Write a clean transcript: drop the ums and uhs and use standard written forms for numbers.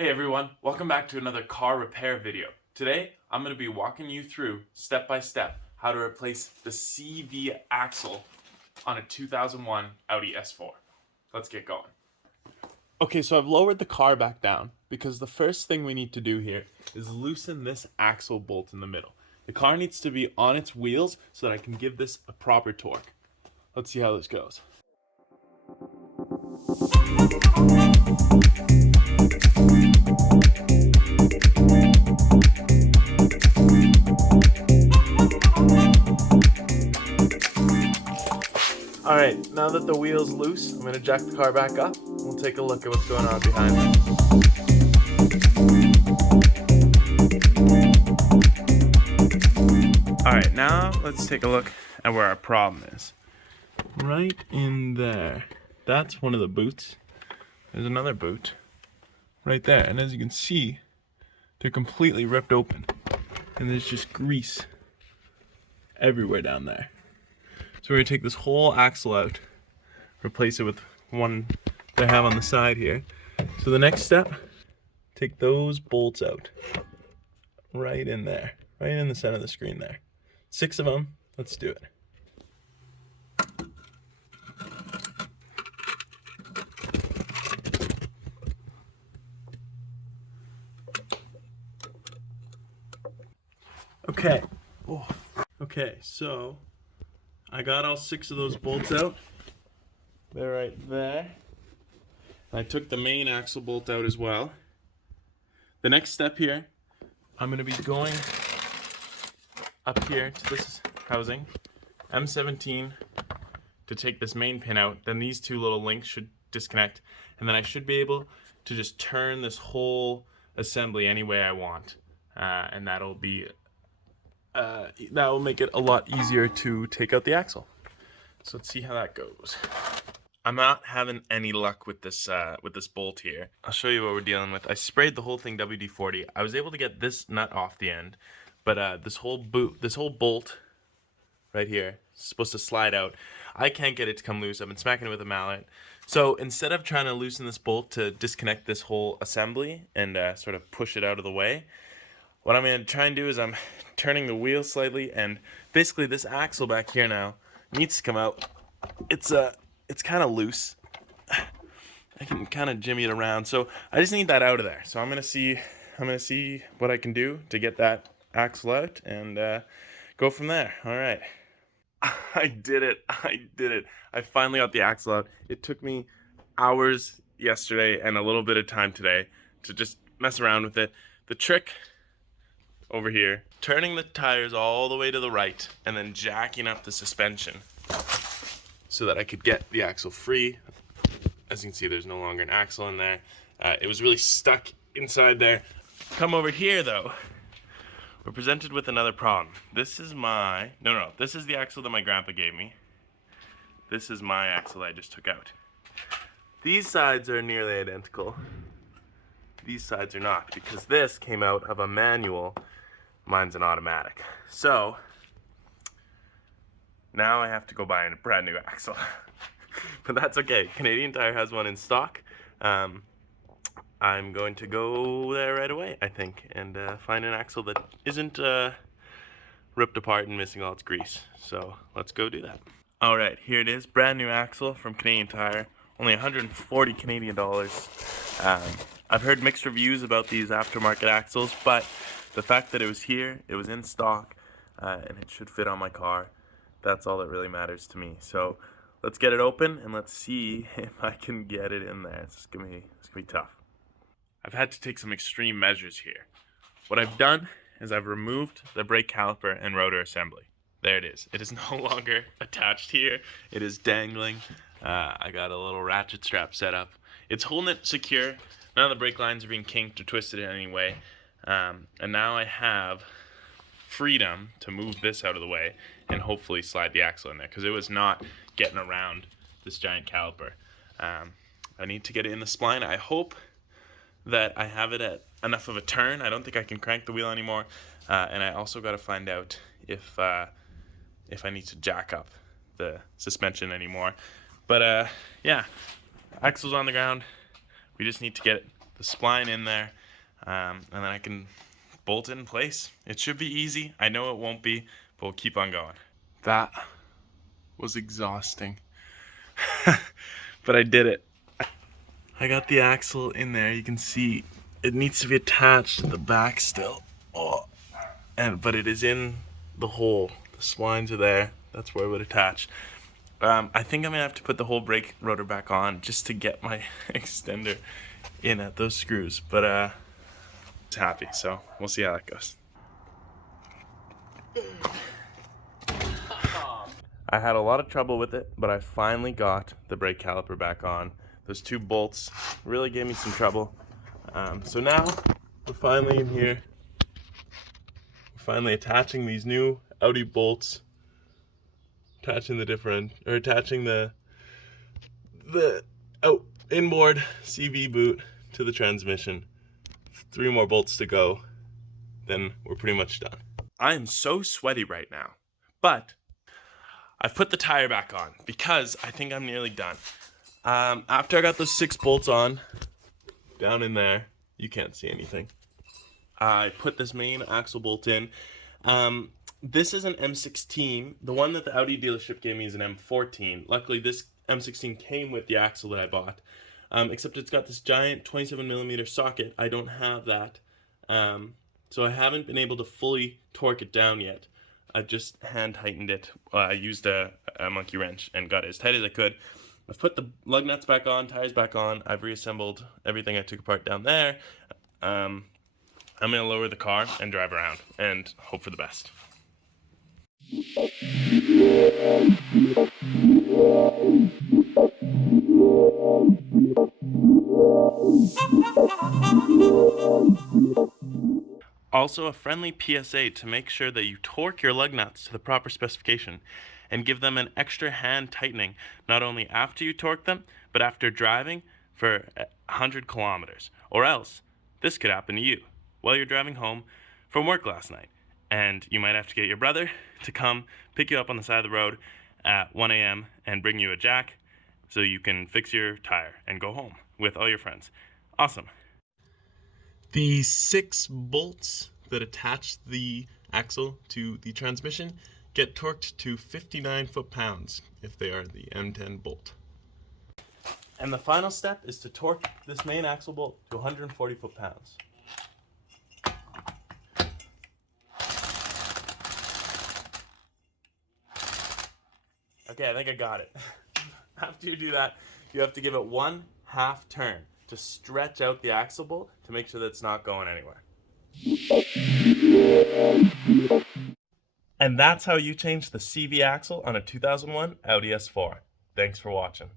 Hey everyone, welcome back to another car repair video. Today, I'm going to be walking you through step by step how to replace the CV axle on a 2001 Audi S4. Let's get going. Okay, so I've lowered the car back down because the first thing we need to do here is loosen this axle bolt in the middle. The car needs to be on its wheels so that I can give this a proper torque. Let's see how this goes. Alright, now that the wheel's loose, I'm going to jack the car back up. We'll take a look at what's going on behind me. Alright, now let's take a look at where our problem is. Right in there. That's one of the boots. There's another boot right there. And as you can see, they're completely ripped open. And there's just grease everywhere down there. So we're going to take this whole axle out, replace it with one that I have on the side here. So the next step, take those bolts out. Right in there. Right in the center of the screen there. 6 of them. Let's do it. Okay. Oh. Okay, so I got all 6 of those bolts out. They're right there. I took the main axle bolt out as well. The next step here, I'm going to be going up here to this housing, M17, to take this main pin out. Then these 2 little links should disconnect, and then I should be able to just turn this whole assembly any way I want, and that will make it a lot easier to take out the axle. So let's see how that goes. I'm not having any luck with this bolt here. I'll show you what we're dealing with. I sprayed the whole thing WD-40. I was able to get this nut off the end, but this whole bolt right here is supposed to slide out. I can't get it to come loose. I've been smacking it with a mallet. So instead of trying to loosen this bolt to disconnect this whole assembly and sort of push it out of the way, what I'm going to try and do is I'm turning the wheel slightly, and basically this axle back here now needs to come out. It's kind of loose. I can kind of jimmy it around, so I just need that out of there. So I'm gonna see what I can do to get that axle out and go from there. All right. I did it. I finally got the axle out. It took me hours yesterday and a little bit of time today to just mess around with it. The trick over here, turning the tires all the way to the right and then jacking up the suspension so that I could get the axle free. As you can see, there's no longer an axle in there. It was really stuck inside there. Come over here though, we're presented with another problem. This is this is the axle that my grandpa gave me. This is my axle I just took out. These sides are nearly identical. These sides are not, because this came out of a manual. Mine's an automatic. So now I have to go buy a brand new axle. But that's okay. Canadian Tire has one in stock. I'm going to go there right away, I think, and find an axle that isn't ripped apart and missing all its grease. So let's go do that. All right, here it is. Brand new axle from Canadian Tire. Only 140 Canadian dollars. I've heard mixed reviews about these aftermarket axles, but the fact that it was here, it was in stock, and it should fit on my car, that's all that really matters to me. So let's get it open and let's see if I can get it in there. It's gonna be tough. I've had to take some extreme measures here. What I've done is I've removed the brake caliper and rotor assembly. There it is. It is no longer attached here. It is dangling. I got a little ratchet strap set up. It's holding it secure. None of the brake lines are being kinked or twisted in any way. And now I have freedom to move this out of the way and hopefully slide the axle in there, because it was not getting around this giant caliper. I need to get it in the spline. I hope that I have it at enough of a turn. I don't think I can crank the wheel anymore. And I also got to find out if I need to jack up the suspension anymore. But yeah, axle's on the ground. We just need to get the spline in there, and then I can bolt it in place. It should be easy. I know it won't be, but we'll keep on going. That was exhausting, but I did it. I got the axle in there. You can see it needs to be attached to the back still. Oh, but it is in the hole. The splines are there. That's where it would attach. I think I'm gonna have to put the whole brake rotor back on just to get my extender in at those screws. But it's happy, so we'll see how that goes. I had a lot of trouble with it, but I finally got the brake caliper back on. Those two bolts really gave me some trouble. So now we're finally in here. We're finally attaching these new Audi bolts. Attaching the inboard CV boot to the transmission. 3 more bolts to go, then we're pretty much done. I am so sweaty right now, but I've put the tire back on because I think I'm nearly done. After I got those 6 bolts on, down in there, you can't see anything. I put this main axle bolt in. This is an M16. The one that the Audi dealership gave me is an M14. Luckily, this M16 came with the axle that I bought, except it's got this giant 27mm socket. I don't have that, so I haven't been able to fully torque it down yet. I've just hand tightened it. I used a monkey wrench and got it as tight as I could. I've put the lug nuts back on, tires back on. I've reassembled everything I took apart down there. I'm going to lower the car and drive around and hope for the best. Also, a friendly PSA to make sure that you torque your lug nuts to the proper specification and give them an extra hand tightening, not only after you torque them, but after driving for 100 kilometers. Or else, this could happen to you while you're driving home from work last night. And you might have to get your brother to come pick you up on the side of the road at 1 a.m. and bring you a jack so you can fix your tire and go home with all your friends. Awesome. The 6 bolts that attach the axle to the transmission get torqued to 59 foot-pounds if they are the M10 bolt. And the final step is to torque this main axle bolt to 140 foot-pounds. Okay, I think I got it. After you do that, you have to give it 1/2 turn to stretch out the axle bolt to make sure that it's not going anywhere. And that's how you change the CV axle on a 2001 Audi S4. Thanks for watching.